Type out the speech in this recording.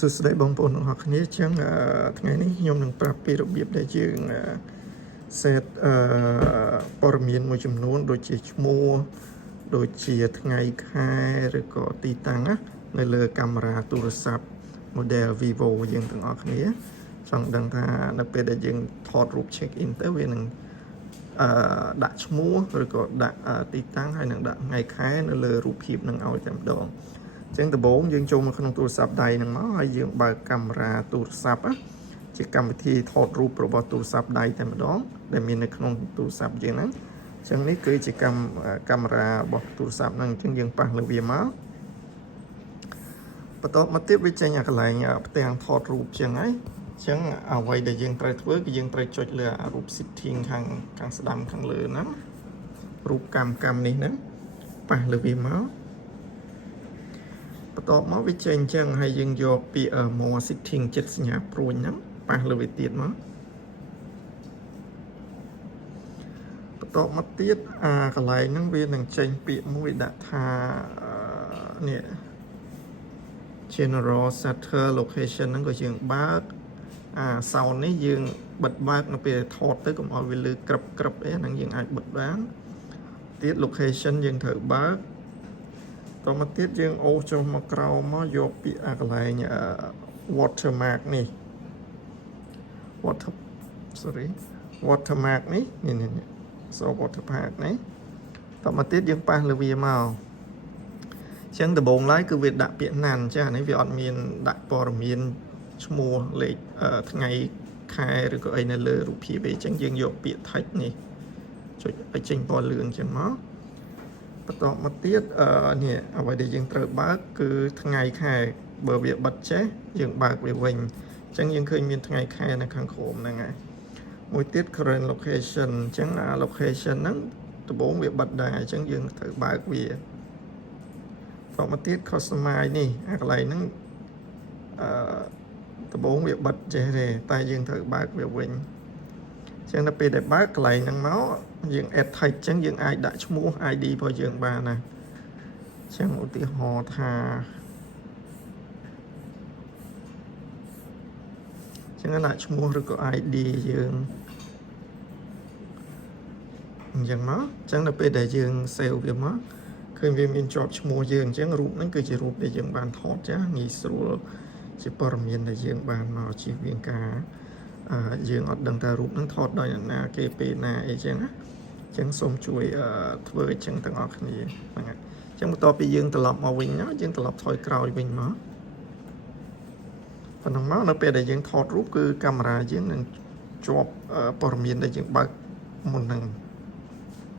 សួស្តីបងប្អូនទាំងអស់គ្នាចឹងថ្ងៃនេះខ្ញុំនឹងប្រាប់ពីរបៀបដែលយើងset ព័ត៌មានមួយចំនួនដូចជាឈ្មោះដូចជាថ្ងៃខែឬក៏ទីតាំងណានៅលើកាមេរ៉ាទូរស័ព្ទ model Vivo យើងទាំងអស់គ្នាចង់ដឹងថានៅពេលដែលយើងថតរូប check in ទៅវានឹងដាក់ឈ្មោះឬក៏ដាក់ទីតាំងហើយនឹងដាក់ថ្ងៃខែនៅលើរូបភាពនឹងឲ្យតែម្ដងចឹងដំបូងយើងចូលមកក្នុងទូរស័ព្ទដៃហ្នឹងមកហើយយើងបើកកាមេរ៉ាទូរស័ព្ទជាកម្មវិធីថតរូបរបស់ទូរស័ព្ទដៃតែម្ដងដែលមាននៅក្នុងទូរស័ព្ទយើងហ្នឹងចឹងនេះគឺជាកាមេរ៉ារបស់ទូរស័ព្ទហ្នឹងចឹងយើងប៉ះលើវាមកបន្ទាប់មកទៀតវាចេញកន្លែងផ្ទាំងថតរូបចឹងហើយចឹងអ្វីដែលយើងត្រូវធ្វើគឺយើងត្រូវចុចលើរូប setting ខាងស្ដាំខាងលើហ្នឹងរូបកម្មនេះហ្នឹងប៉ះលើវាមកបន្ទាប់មកវាចេញចឹងហើយយើងយកពាក្យ more setting ចិត្តសញ្ញាព្រួយហ្នឹងប៉ះលើវាទៀតមកបន្ទាប់មកទៀតកន្លែងហ្នឹងវានឹងចេញពាក្យមួយដាក់ថានេះ general shutter location ហ្នឹងក៏យើងបើកsound នេះយើងបិទបើកនៅពេលថតទៅកុំឲ្យវាលឺក្រឹបអីហ្នឹងយើងអាចបិទបានទៀត location យើងត្រូវបើកតមកទៀតយើងអូសចុះមកក្រោមមកយកពាក្យកន្លែង watermark នេះ watermark នេះwatermark នេះតមកទៀតយើងប៉ះលើវាមកអញ្ចឹងដំបូងឡើយគឺវាដាក់ពាក្យណាន់ចានេះវាអត់មានដាក់ព័ត៌មានឈ្មោះលេខថ្ងៃខែឬក៏អីនៅលើរូបភាពទេអញ្ចឹងយើងយកពាក្យ text នេះចុចឲ្យចេញពណ៌លឿងអញ្ចឹងមកបន្តមកទៀតនេះអ្វីដែលយើងត្រូវបើកគឺថ្ងៃខែបើវាបិទចេះយើងបើកវាវិញអញ្ចឹងយើងឃើញមានថ្ងៃខែនៅខាងក្រោមហ្នឹងហើយមួយទៀត current location អញ្ចឹងlocation ហ្នឹងដំបូងវាបិទដែរអញ្ចឹងយើងត្រូវបើកវាបន្តមកទៀត customize នេះកន្លែងហ្នឹងដំបូងវាបិទចេះទេតែយើងត្រូវបើកវាវិញអញ្ចឹងដល់ពេលដែលបើកកន្លែងហ្នឹងមកយើង add text អញ្ចឹងយើងអាចដាក់ឈ្មោះ ID របស់យើងបានណាអញ្ចឹងឧទាហរណ៍ថាអញ្ចឹងដាក់ឈ្មោះឬក៏ ID យើងអញ្ចឹងមកអញ្ចឹងដល់ពេលដែលយើង save វាមកឃើញវាមានជាប់ឈ្មោះយើងអញ្ចឹងរូបហ្នឹងគឺជារូបដែលយើងបានថតចាងាយស្រួលជាព័ត៌មានដែលយើងបានមកជៀសវាងការយើងអត់ដឹងថារូបហ្នឹងថតដោយអ្នកណាគេពេលណាអីចឹងណាអញ្ចឹងសូមជួយធ្វើអញ្ចឹងទាំងអស់គ្នាហ្នឹងហើយអញ្ចឹងបន្ទាប់ពីយើងត្រឡប់មកវិញយើងត្រឡប់ថយក្រោយវិញមកប៉ុណ្ណឹងមកនៅពេលដែលយើងថតរូបគឺកាមេរ៉ាយើងនឹងជាប់ព័ត៌មានដែលយើងបើកមុនហ្នឹង